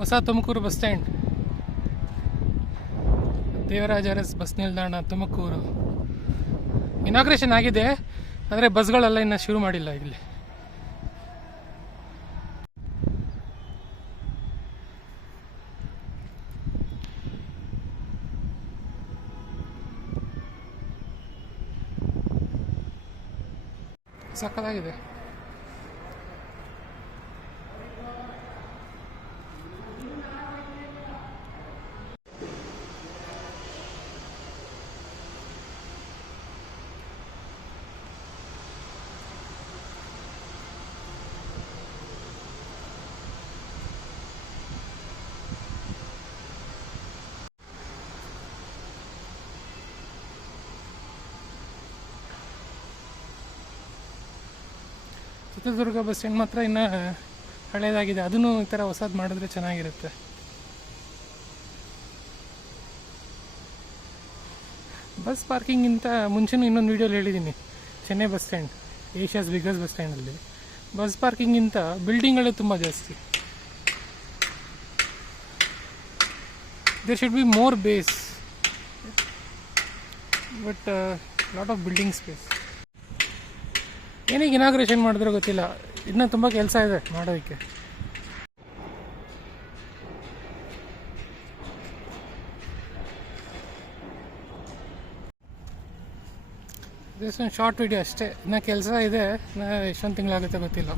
ಹೊಸ Tumakuru bus stand, Devaraj Urs bus ನಿಲ್ದಾಣ Tumakuru. Inauguration ಆಗಿದೆ, ಆದರೆ ಬಸ್ಗಳೆಲ್ಲ ಇನ್ನೂ ಶುರು ಮಾಡಿಲ್ಲ ಇಲ್ಲಿ. ಸಕ್ಕತ್ತಾಗಿದೆ. ಚಿತ್ರದುರ್ಗ ಬಸ್ ಸ್ಟ್ಯಾಂಡ್ ಮಾತ್ರ ಇನ್ನೂ ಹಳೇದಾಗಿದೆ, ಅದನ್ನು ಈ ಥರ ಹೊಸದು ಮಾಡಿದ್ರೆ ಚೆನ್ನಾಗಿರುತ್ತೆ. ಬಸ್ ಪಾರ್ಕಿಂಗಿಂತ ಮುಂಚೆನೂ ಇನ್ನೊಂದು ವೀಡಿಯೋಲಿ ಹೇಳಿದ್ದೀನಿ, Chennai bus stand Asia's biggest bus ಸ್ಟ್ಯಾಂಡಲ್ಲಿ ಬಸ್ ಪಾರ್ಕಿಂಗಿಂತ ಬಿಲ್ಡಿಂಗ್ಗಳೇ ತುಂಬ ಜಾಸ್ತಿ. There should be more base, but lot of building space. ಏನೀಗ ಇನಾಗ್ರೇಷನ್ ಮಾಡಿದ್ರೆ ಗೊತ್ತಿಲ್ಲ, ಇನ್ನೂ ತುಂಬ ಕೆಲಸ ಇದೆ ಮಾಡೋದಕ್ಕೆ. ಜಸ್ಟ್ ಒಂದು ಶಾರ್ಟ್ ವಿಡಿಯೋ ಅಷ್ಟೇ, ಇನ್ನೂ ಕೆಲಸ ಇದೆ, ಎಷ್ಟೊಂದು ತಿಂಗಳಾಗುತ್ತೆ ಗೊತ್ತಿಲ್ಲ.